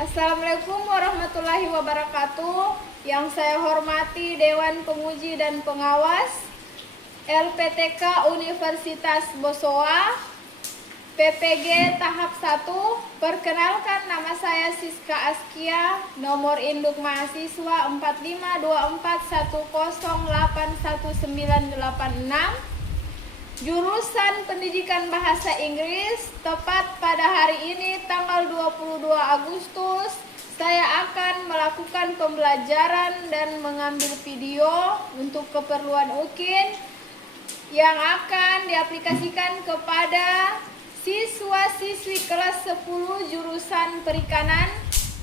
Assalamualaikum warahmatullahi wabarakatuh. Yang saya hormati Dewan Penguji dan Pengawas LPTK Universitas Bosowa PPG tahap 1. Perkenalkan, nama saya Siska Askia, nomor induk mahasiswa 452410811986. Jurusan Pendidikan Bahasa Inggris. Tepat pada hari ini tanggal 22 Agustus saya akan melakukan pembelajaran dan mengambil video untuk keperluan UKIN yang akan diaplikasikan kepada siswa-siswi kelas 10 jurusan perikanan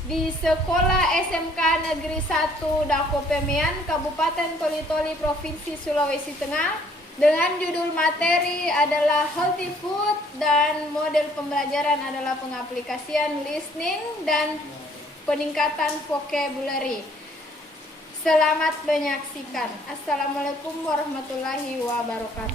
di Sekolah SMK Negeri 1 Dakopemean, Kabupaten Toli-Toli, Provinsi Sulawesi Tengah, dengan judul materi adalah healthy food dan model pembelajaran adalah pengaplikasian listening dan peningkatan vocabulary. Selamat menyaksikan. Assalamualaikum warahmatullahi wabarakatuh.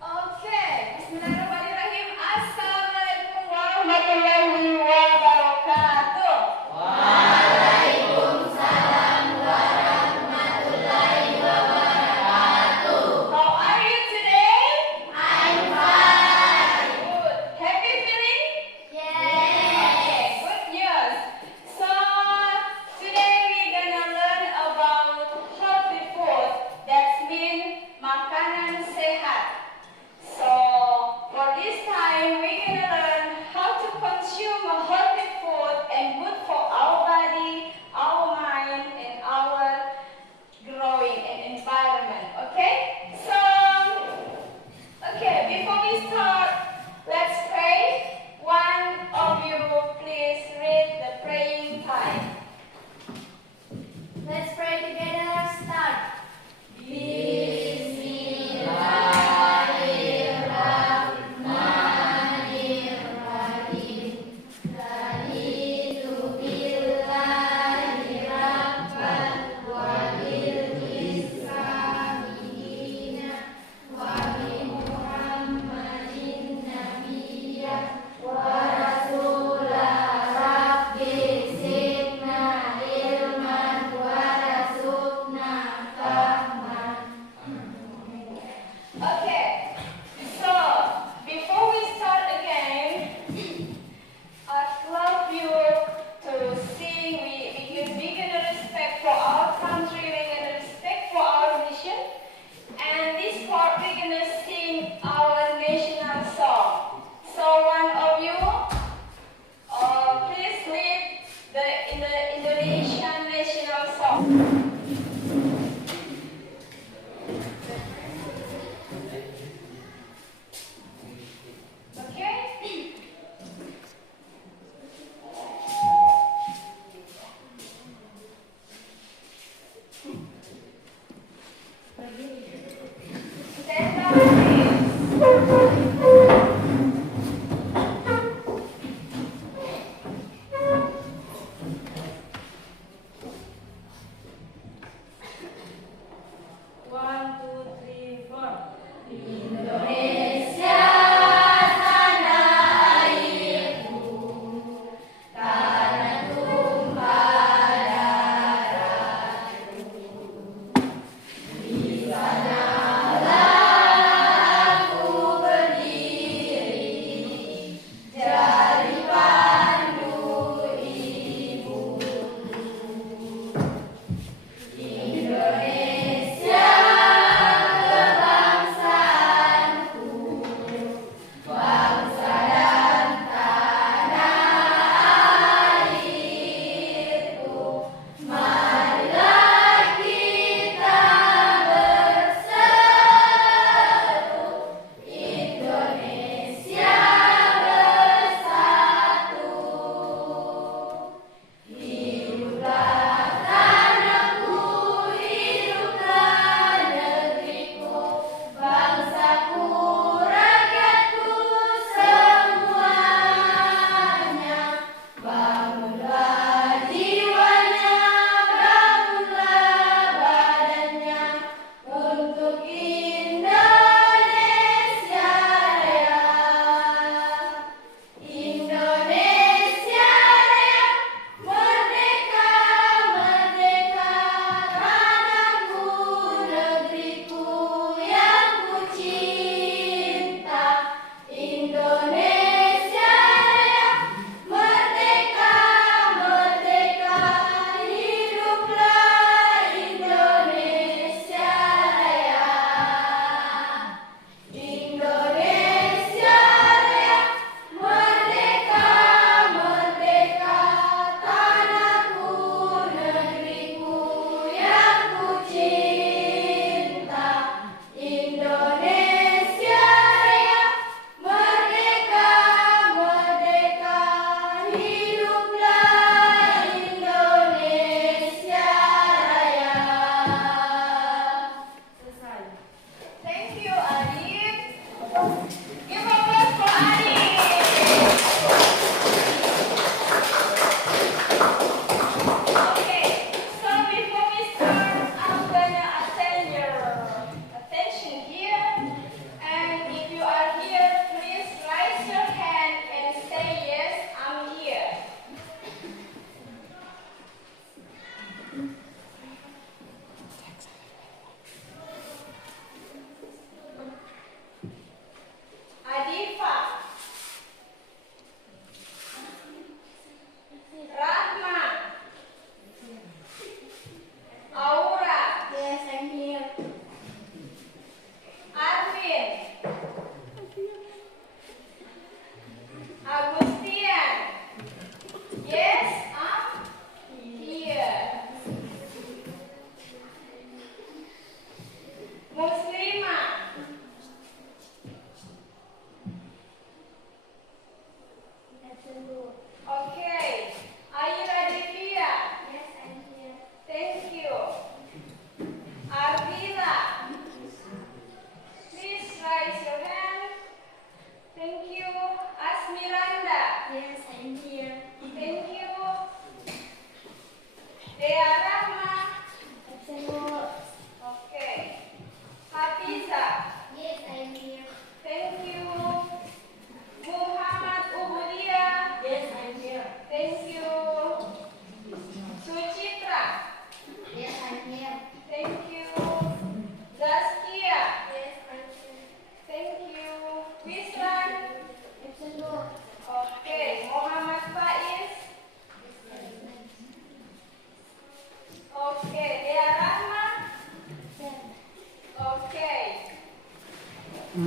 Oke, bismillahirrahmanirrahim. Assalamualaikum warahmatullahi wabarakatuh. Waalaikumsalam warahmatullahi wabarakatuh. How are you today? I'm fine. Good. Happy feeling? Yes. Good news. So today we're gonna learn about healthy food. That means makanan sehat.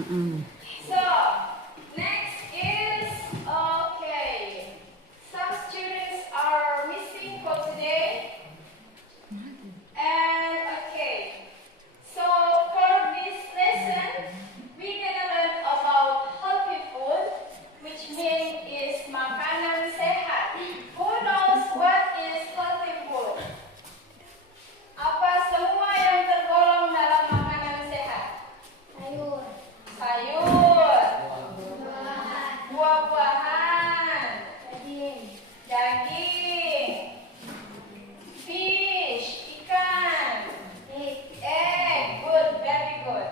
So, next is, okay, some students are missing for today. And, okay, so for this lesson, we're gonna learn about healthy food, which means is makanan sehat. Who knows what is healthy food? Apa semua yang tergolong dalam makanan sehat? Sayur. Sayur, Buah-buahan. buah-buahan, Daging. daging, fish, ikan, egg, good, very good.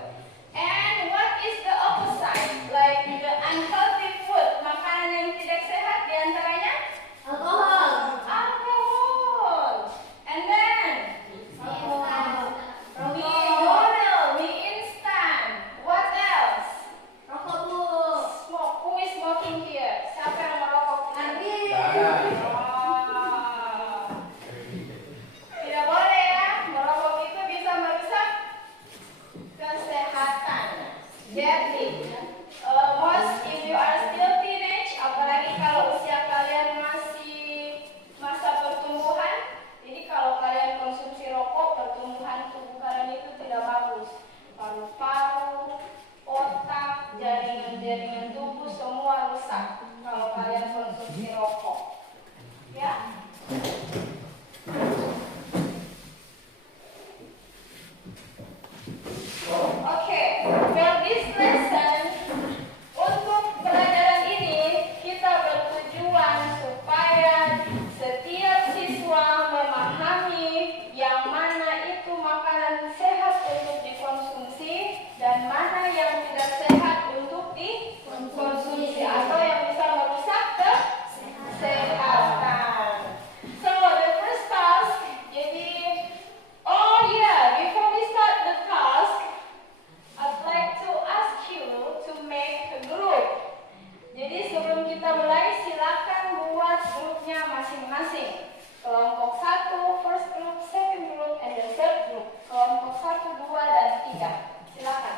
And what is the opposite? Like the unhealthy food, makanan yang tidak sehat diantaranya? Alkohol. Alkohol. And then mie noodle, mie instan. What else? Rokok bu. Smoke. Who is smoking here? Siapa yang merokok? Nanti. Oh. Tidak boleh ya, merokok itu bisa merusak kesehatan. Jadi, most if you are still teenage, apalagi kalau usia kalian masih masa pertumbuhan, jadi kalau kalian konsumsi rokok, pertumbuhan tubuh kalian itu tidak bagus. Paru-paru, otak, jaringan-jaringan tubuh semua rusak kalau kalian konsumsi rokok. Ya? Oke, well this lesson, untuk pelajaran ini kita bertujuan supaya setiap siswa memahami yang mana itu makanan sehat untuk dikonsumsi dan mana yang tidak sehat untuk dikonsumsi atau yang bisa merusak kesehatan. So the first task, jadi, oh yeah, before we start the task, I'd like to ask you to make a group. Jadi sebelum kita mulai, silakan buat grupnya masing-masing. Kelompok 1, first group, second group, and the third group. Kelompok 1, 2, dan 3. Silakan.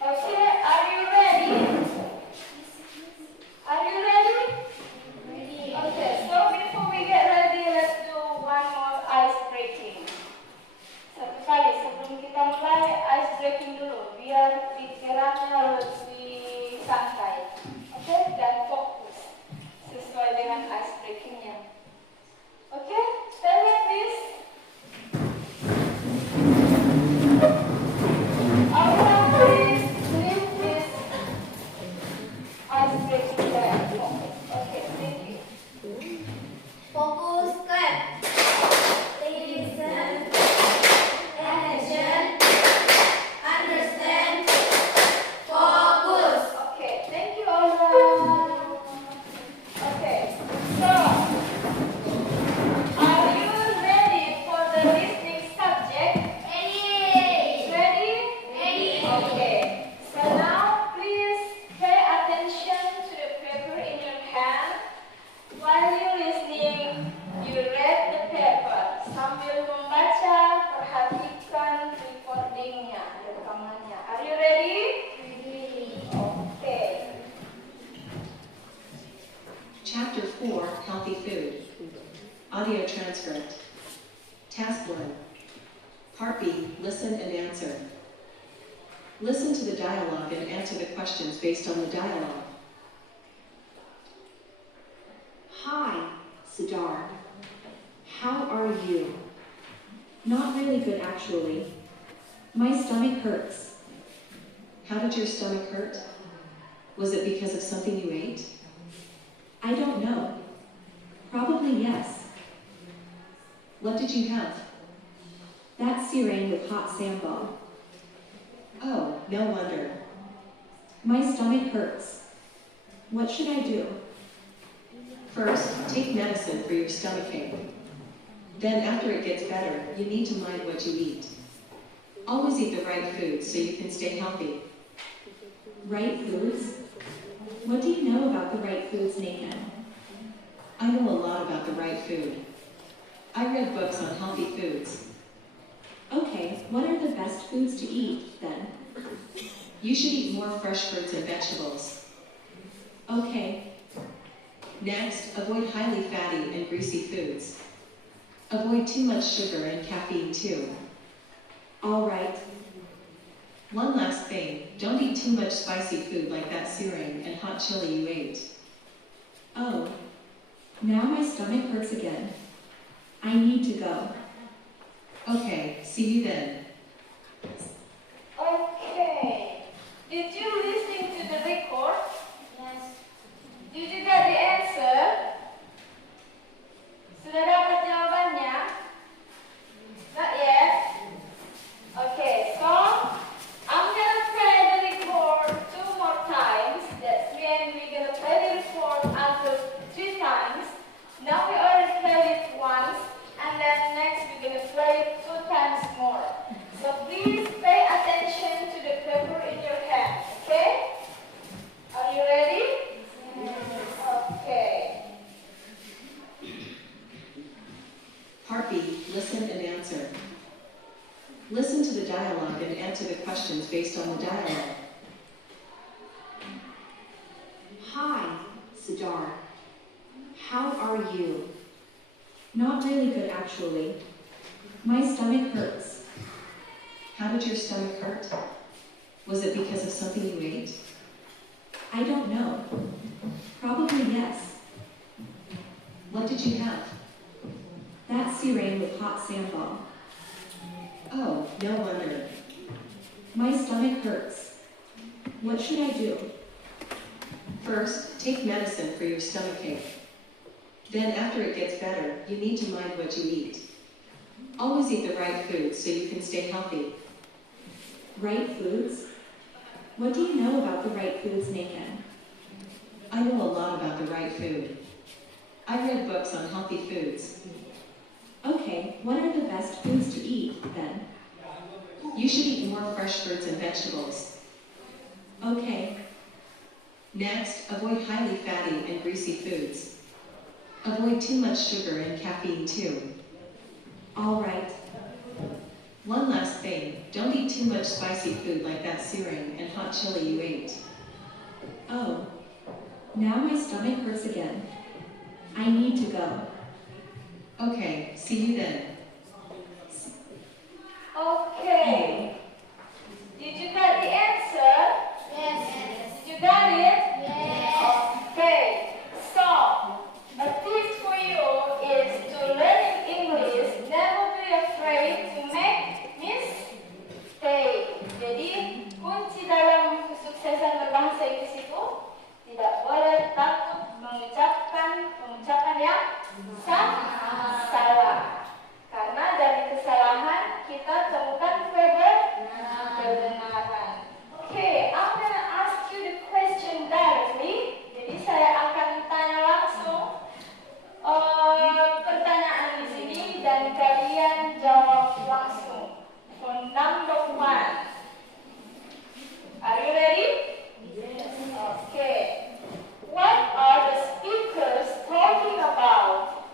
Okay, are you ready? Are you ready? Okay, so before we get ready, let's do one more ice breaking. Satu kali sebelum kita mulai, ice breaking dulu, biar pikirannya lebih santai. Oke, dan fokus sesuai dengan ice breakingnya. Oke, stay with this. Please leave this ice breaking there. Okay, thank you. Fokus clap. Listen. Attention. Understand. Fokus. Okay, thank you all. Okay, so are you ready for the listening subject? Ready. Ready? Ready. Okay, so now please pay attention to the paper in your hand. While you're listening, you read the paper. Sambil membaca, perhatikan recordingnya, rekamannya. Are you ready? Ready. Okay. Chapter 4, Healthy Food. Audio transcript. Task 1. Part B, listen and answer. Listen to the dialogue and answer the questions based on the dialogue. Hi, Sidar. How are you? Not really good, actually. My stomach hurts. How did your stomach hurt? Was it because of something you ate? I don't know. Probably yes. What did you have? That sirang with hot sambal. Oh, no wonder. My stomach hurts. What should I do? First, take medicine for your stomachache. Then after it gets better, you need to mind what you eat. Always eat the right foods so you can stay healthy. Right foods? What do you know about the right foods, Nathan? I know a lot about the right food. I read books on healthy foods. Okay, what are the best foods to eat, then? You should eat more fresh fruits and vegetables. Okay, Next, avoid highly fatty and greasy foods. Avoid too much sugar and caffeine too. all right. One last thing, don't eat too much spicy food like that sirang and hot chili you ate. Oh, now my stomach hurts again. I need to go. Okay, see you then. Okay. Did you listen to the record? Yes. Did you get the answer? Sudah dapat jawabannya? Not yet. Okay, so I'm gonna play the record 2 more times. That means we're gonna play the record until 3 times. Now we already played it once, and then next we're gonna play it 2 times more. So please pay attention to the paper in your hand, okay? Are you ready? Okay. Part B, listen and answer. Listen to the dialogue and answer the questions based on the dialogue. Hi, Sidar. How are you? Not really good, actually. My stomach hurts. How did your stomach hurt? Was it because of something you ate? I don't know. Probably yes. What did you have? That sirang with hot sambal. Oh, no wonder. My stomach hurts. What should I do? First, take medicine for your stomachache. Then after it gets better, you need to mind what you eat. Always eat the right foods so you can stay healthy. Right foods? What do you know about the right foods, Nathan? I know a lot about the right food. I read books on healthy foods. Okay, what are the best foods to eat, then? You should eat more fresh fruits and vegetables. Okay, Next, avoid highly fatty and greasy foods. Avoid too much sugar and caffeine too. all right. One last thing, don't eat too much spicy food like that sirang and hot chili you ate. Oh, now my stomach hurts again. I need to go. Okay, see you then. Okay. Did you get the answer? Yes. Did you got it? Yes. Okay. So, a tip for you is to learn English. Never be afraid to make mistake. Jadi, kunci dalam kesuksesan berbahasa Inggris itu tidak boleh takut mengucapkan pengucapan yang salah. Karena dari kesalahan kita temukan kebenaran. Okay, I'm gonna ask you the question directly. Jadi saya akan tanya langsung pertanyaan di sini dan kalian jawab langsung. For number 1, are you ready? Yes. Okay. What are the speakers talking about?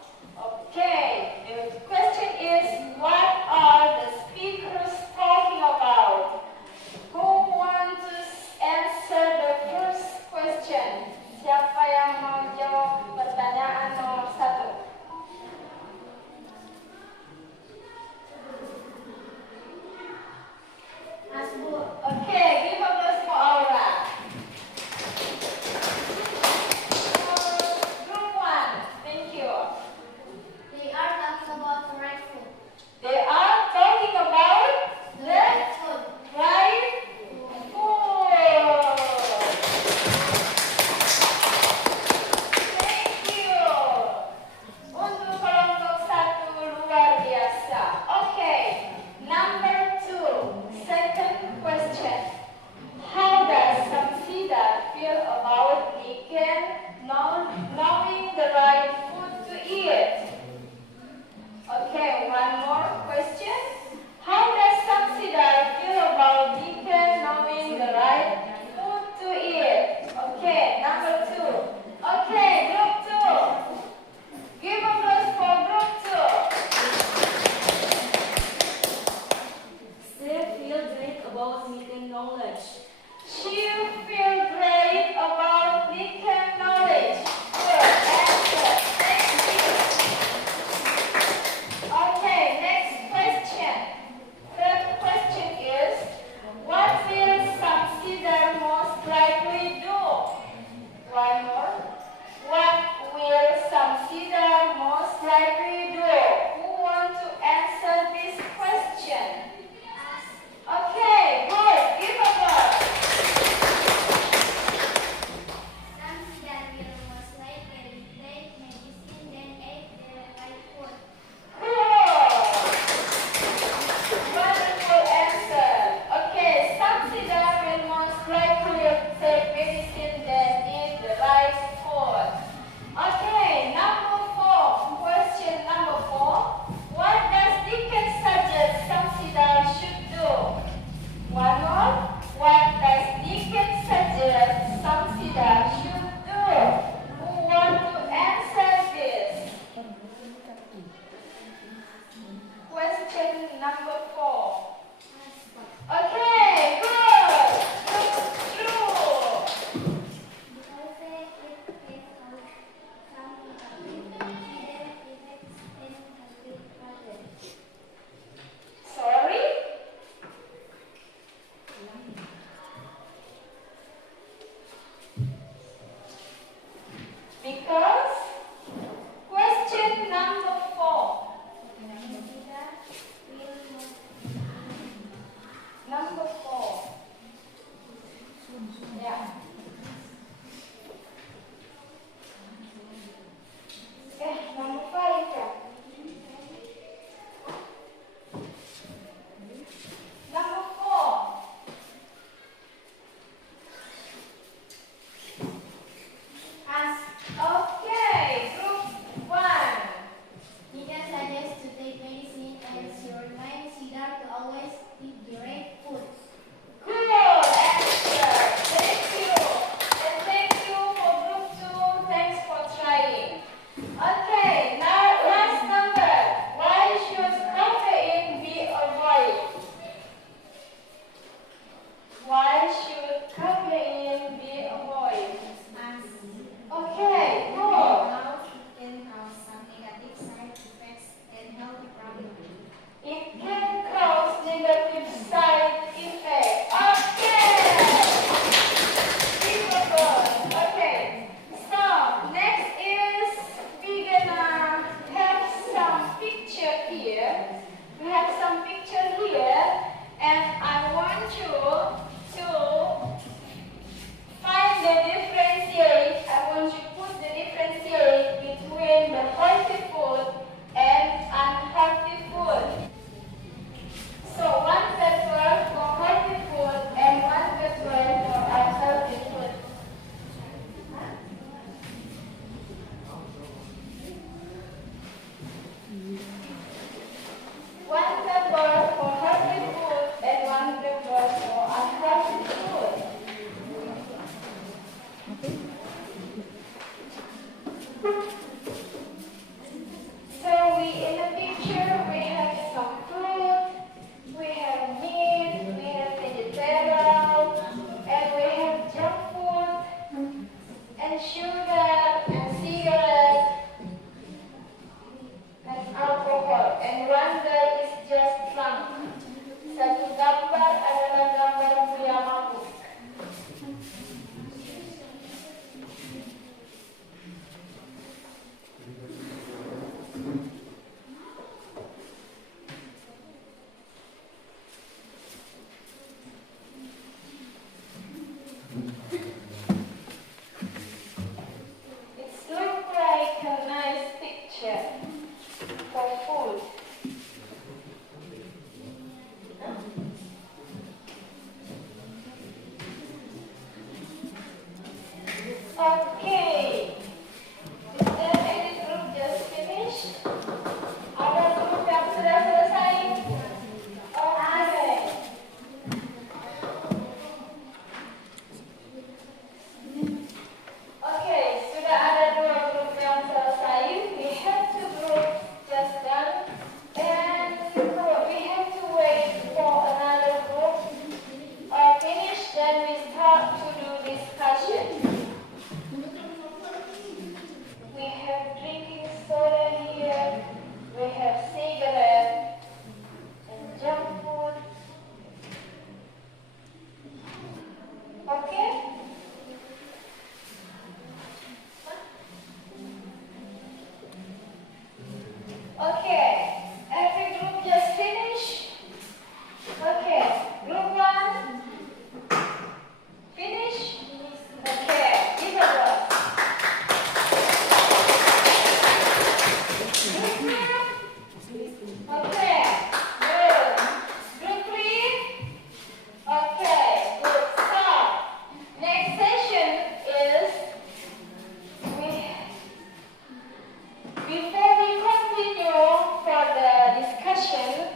before we continue for the discussion,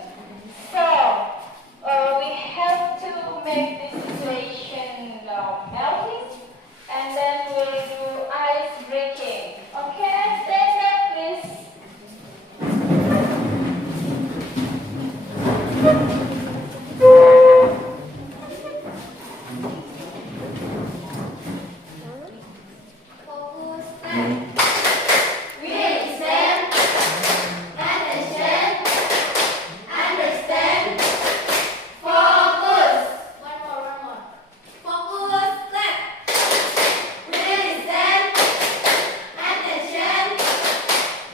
so we have to make this situation melting, and then we'll do ice breaking. Okay, stand up, please. Fokus, stand. Listen. Attention. Understand. Focus. One more. Focus, stand. Listen. Attention.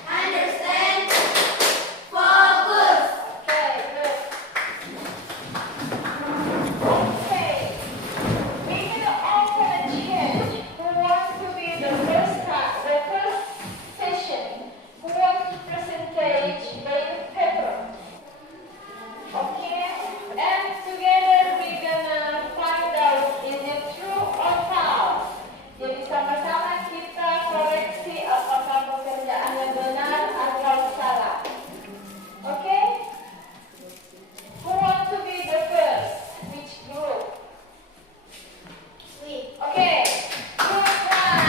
Understand. Focus. Okay, good. Okay, we will open a change. Who wants to be the first session? Who wants to presentate by the paper? Okay, and together we're gonna find out is it true or false. Jadi sama-sama kita koreksi apakah pekerjaannya benar atau salah. Okay? Who wants to be the first? Which group? We. Okay, group one.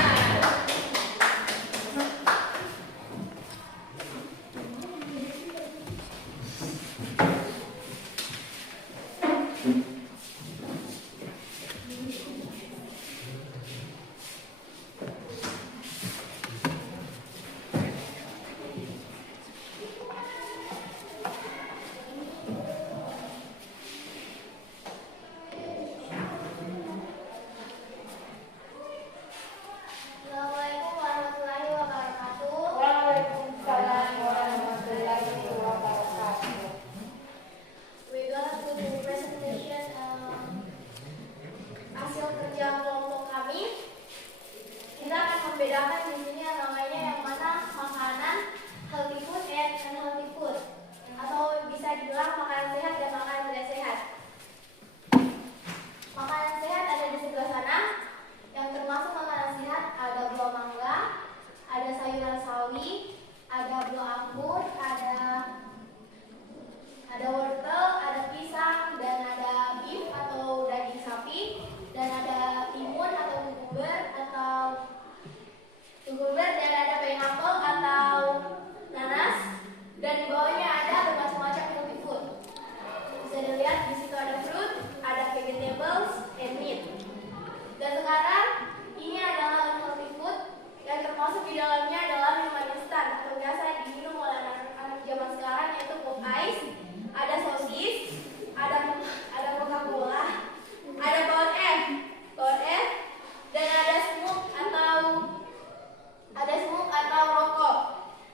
Assalamualaikum warahmatullahi wabarakatuh. Waalaikumsalam warahmatullahi wabarakatuh. We're gonna do the presentation hasil kerja kelompok kami. Kita akan membedakan di sini yang namanya yang mana makanan healthy food and unhealthy food, atau bisa dibilang makanan sehat dan makanan tidak sehat. Makanan sehat ada di sebelah sana. Yang termasuk makanan sehat ada buah mangga, ada sayuran sawi, ada buah anggur, ada wortel, ada pisang, dan ada beef atau daging sapi, dan ada timun atau kukumber, dan ada pineapple atau nanas, dan di bawahnya ada bermacam-macam healthy food. Bisa dilihat di situ ada fruit, ada vegetables, and meat. Dan sekarang ini adalah unhealthy food yang termasuk di dalamnya adalah minuman instan atau biasa diminum oleh anak-anak zaman sekarang, yaitu pop ice, ada sosis, ada Coca-Cola, ada Powerade, dan ada smoke atau rokok,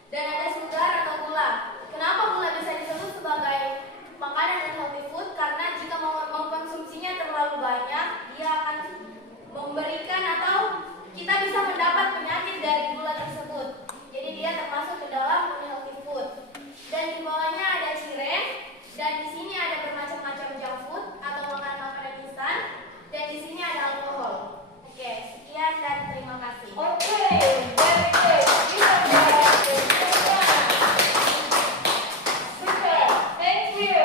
dan ada sugar atau gula. Kenapa gula bisa disebut sebagai makanan unhealthy food? Karena jika mengkonsumsinya terlalu banyak, dia akan memberikan atau kita bisa mendapat penyakit dari gula tersebut. Jadi dia termasuk ke dalam unhealthy food. Dan di bawahnya ada cireng, dan di sini ada bermacam-macam junk food atau makanan-makanan instan, dan di sini ada alkohol. Oke, sekian dan terima kasih. Okay, very good. You are the super. Thank you.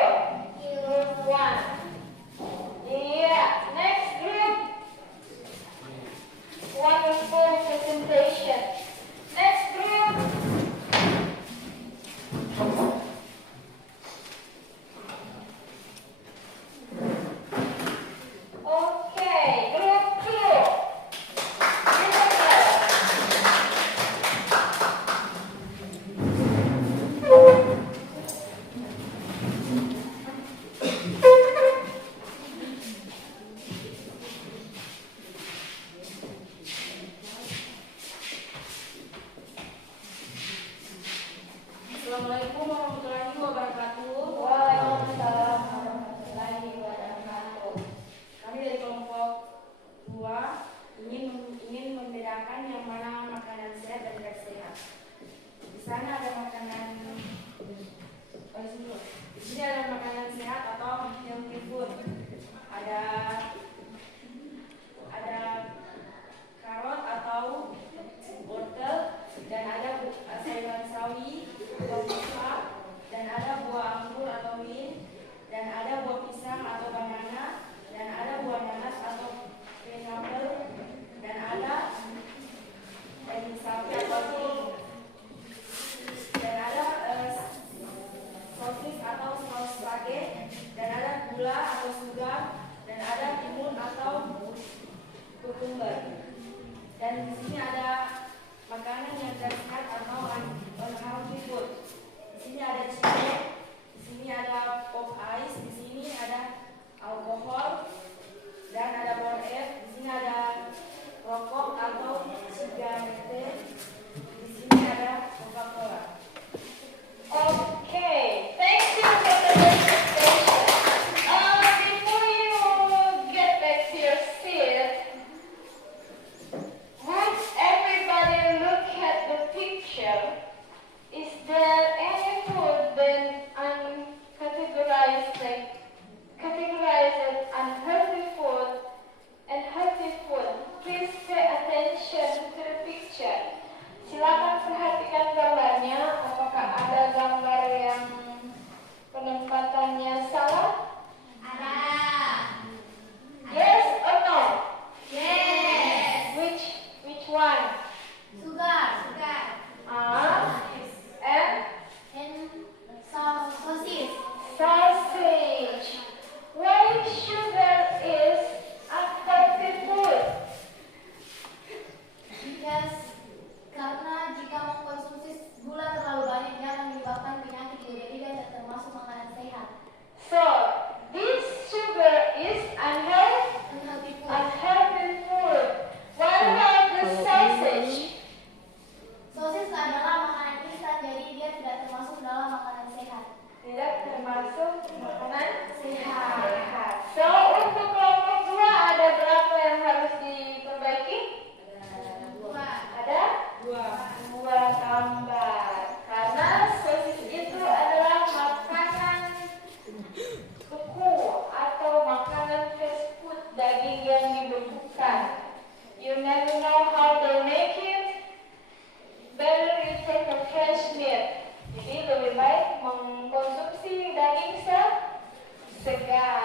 Group one. Yeah, next group. Wonderful presentation. Next group. Okay, group two. Assalamualaikum warahmatullahi wabarakatuh. Waalaikumsalam warahmatullahi wabarakatuh. Kami dari kelompok 2 ingin membedakan yang mana makanan sehat dan tidak sehat. Di sana ada makanan di sini ada makanan sehat atau healthy food. Ada karot atau wortel, dan ada sayuran sawi termasuk makanan sehat. So, untuk kelompok 2 ada berapa yang harus diperbaiki? Ada? 2 tambah. Karena sosis itu adalah makanan beku atau makanan fast food, daging yang dibekukan. You never know how they make it. Better you take a fresh meat. Jadi lebih baik mengkonsumsi daging segar.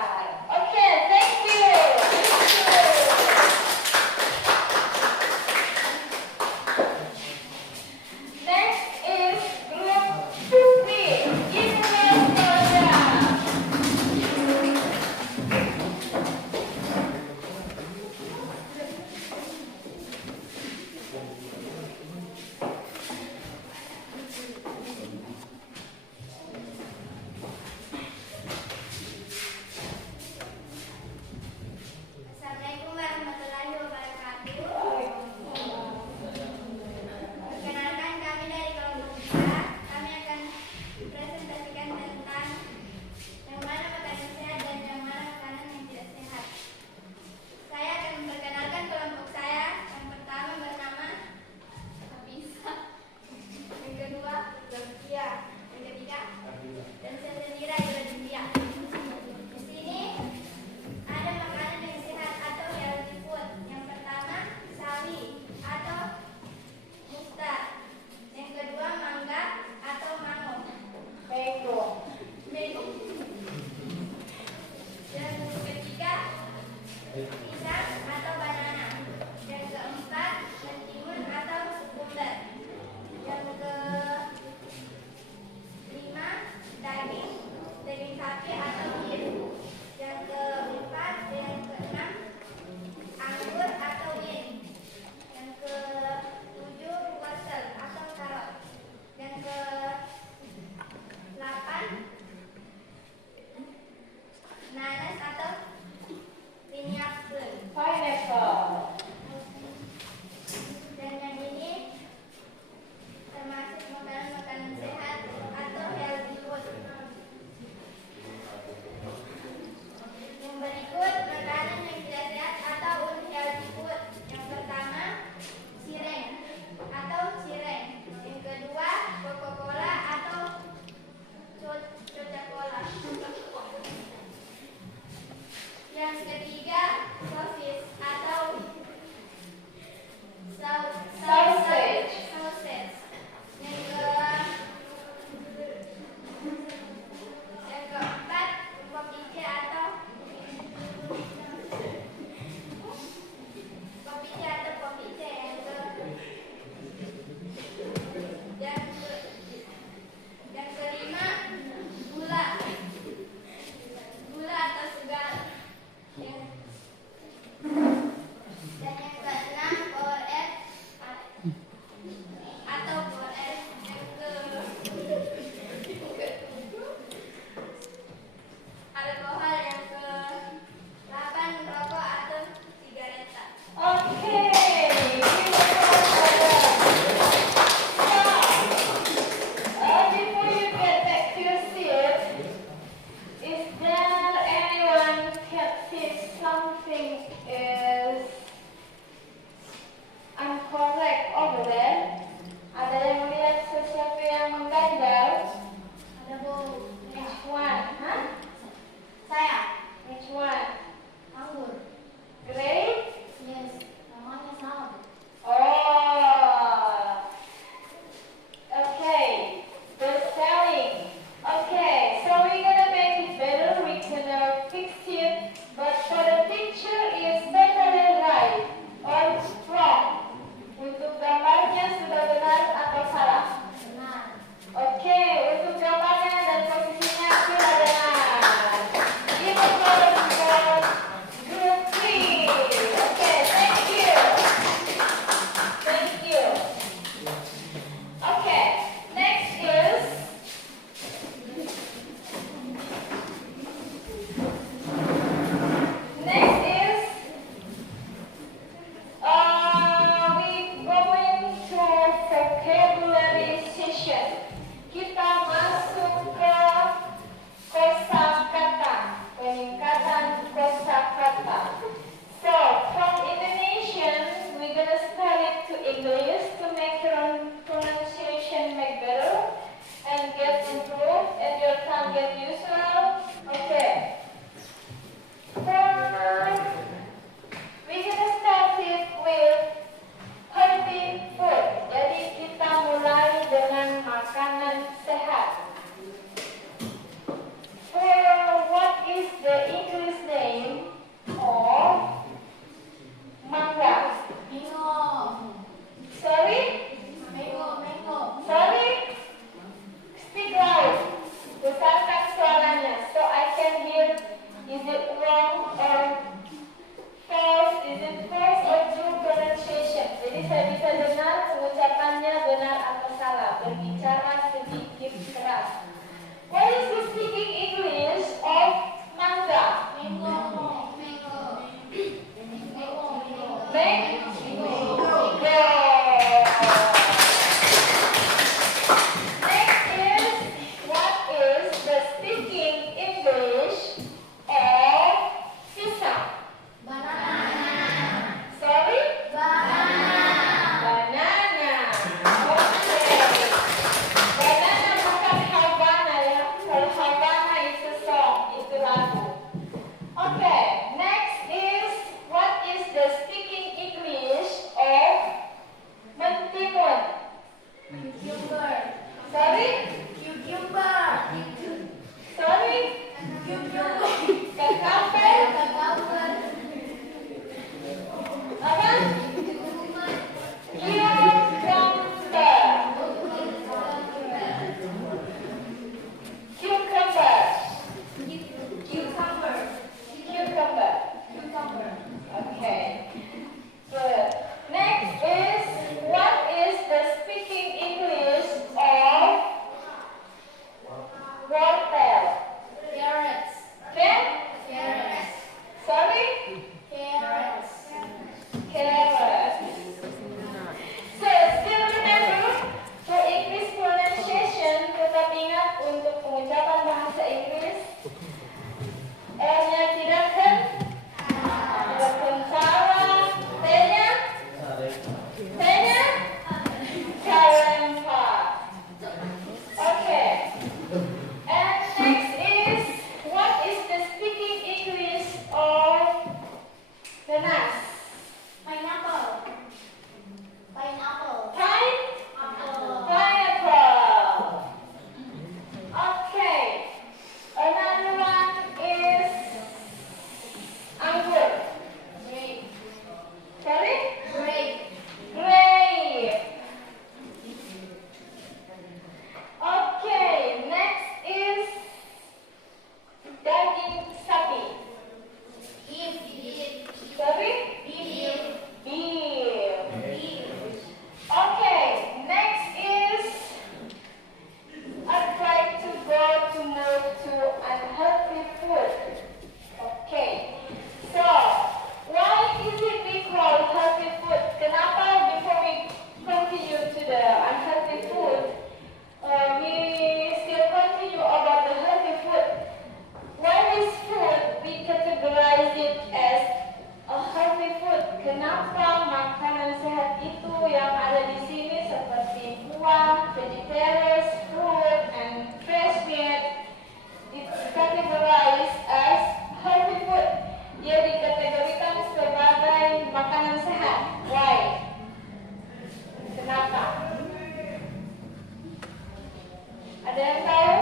Ada yang tahu?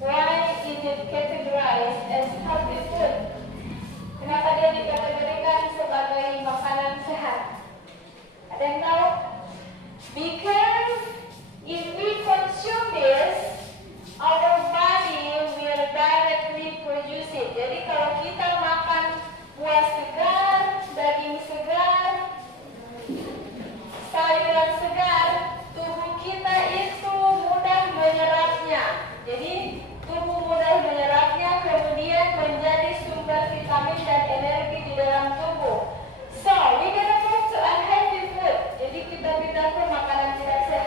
Why is it categorized as healthy food? Kenapa dia dikategorikan sebagai makanan sehat? Ada yang tahu? Because if we consume this, our body will directly produce it. Jadi kalau kita makan buah segar, daging segar, sayuran segar, tubuh kita itu mudah menyerapnya. Jadi tubuh mudah menyerapnya, kemudian menjadi sumber vitamin dan energi di dalam tubuh. So, we gonna move to unhealthy food. Jadi kita pindah ke makanan tidak sehat.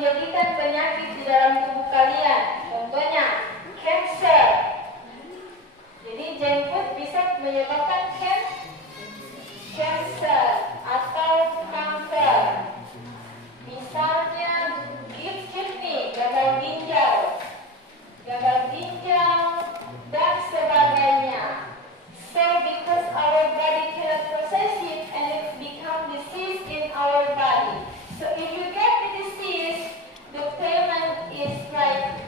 menjadikan penyakit di dalam tubuh kalian. Contohnya, cancer. Jadi junk food bisa menyebabkan cancer atau kanker. Misalnya kidney, gagal ginjal, dan sebagainya. So because our body cannot process it and it become disease in our body. So if you get the disease, the payment is like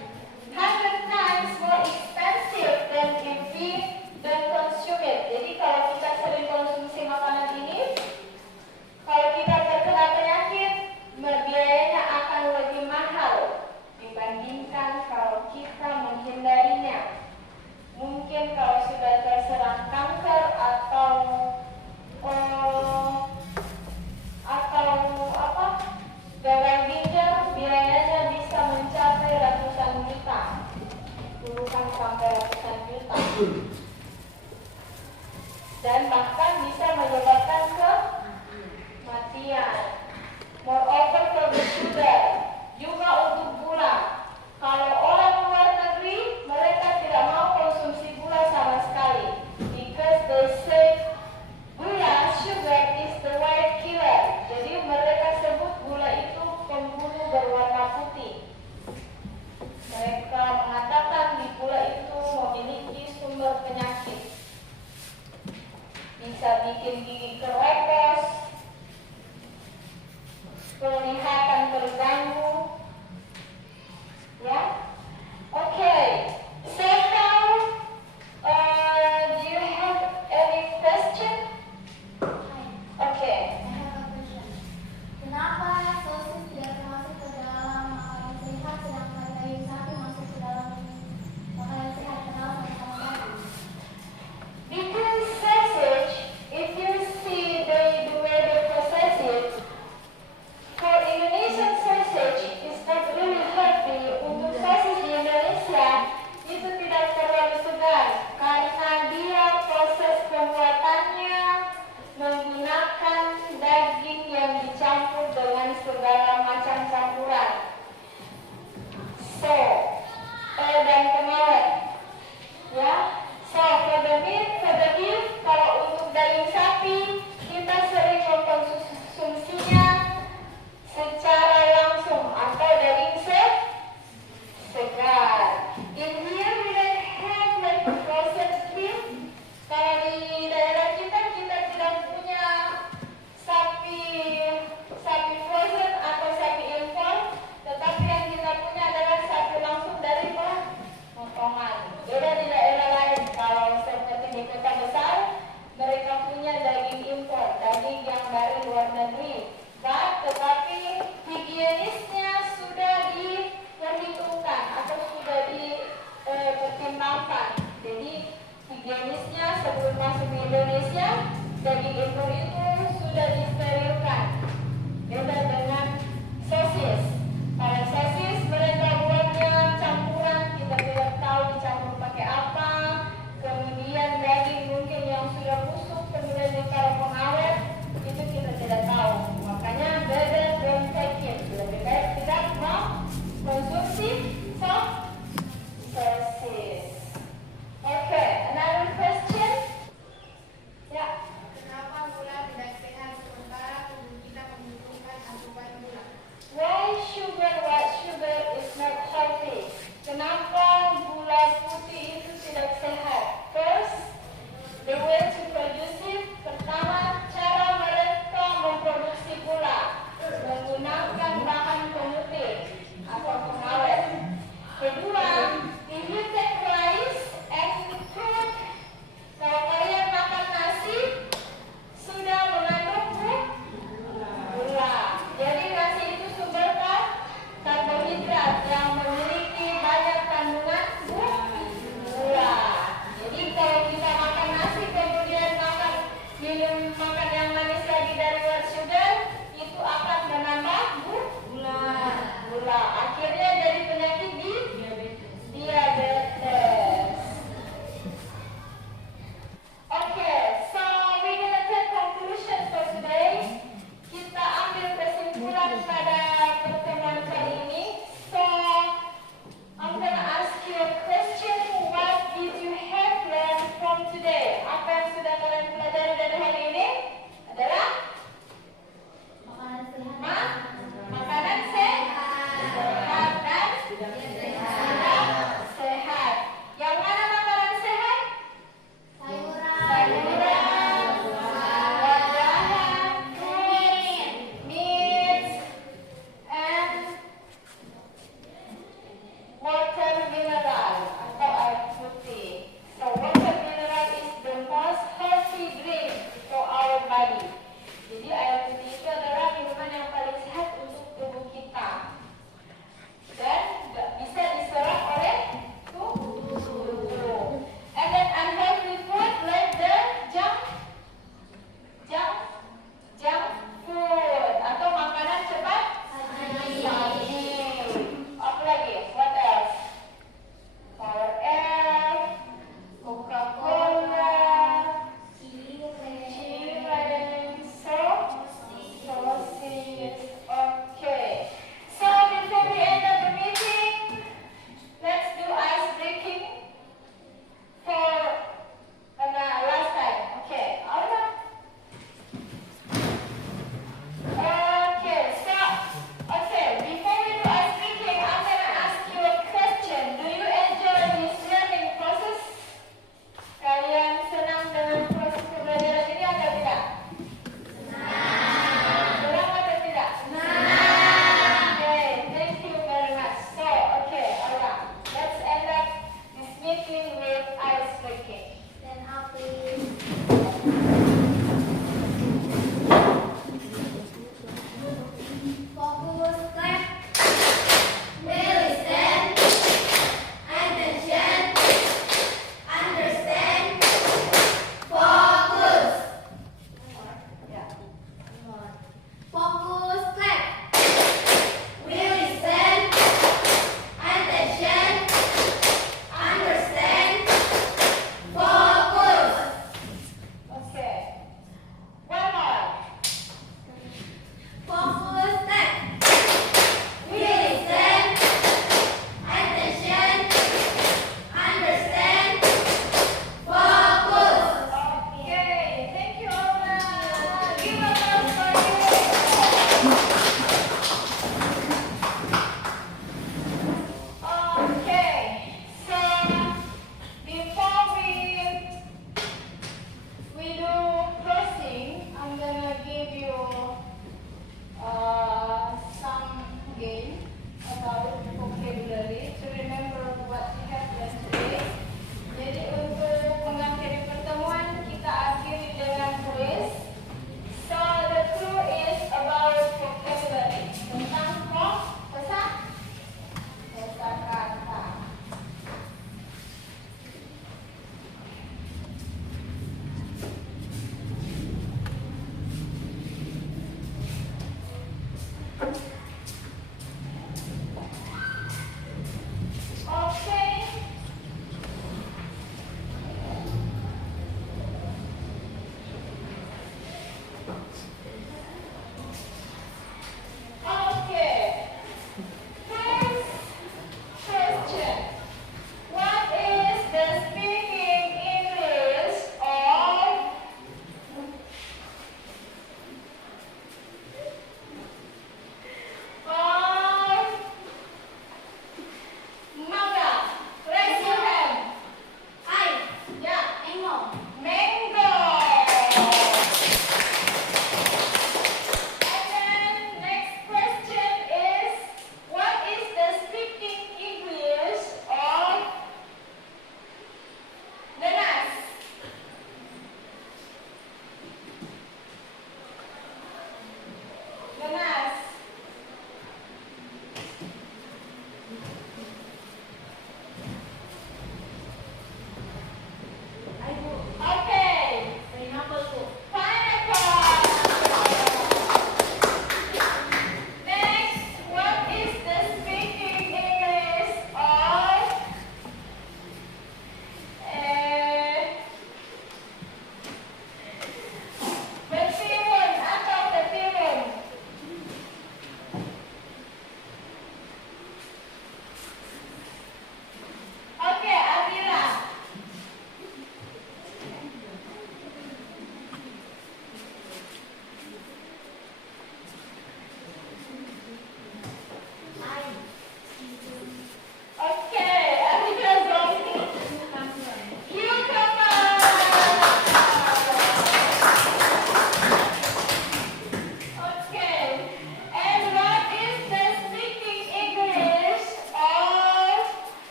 100 times more expensive than if we don't consume it. Jadi kalau kita sering konsumsi makanan ini, kalau kita terkena penyakit, biayanya akan lebih mahal dibandingkan kalau kita menghindarinya. Mungkin kalau sudah terserang kanker atau gagal ginjal, biayanya bisa mencapai ratusan juta, puluhan sampai ratusan juta, dan bahkan bisa menyebabkan kematian. Moreover for the sugar, juga untuk gula. Kalau orang luar negeri, mereka tidak mau konsumsi gula sama sekali, because they say gula, sugar is the white killer. Jadi mereka sebut gula itu pembunuh berwarna putih. Mereka mengatakan di gula itu memiliki sumber penyakit, bisa bikin gigi keropos, penglihatan terganggu,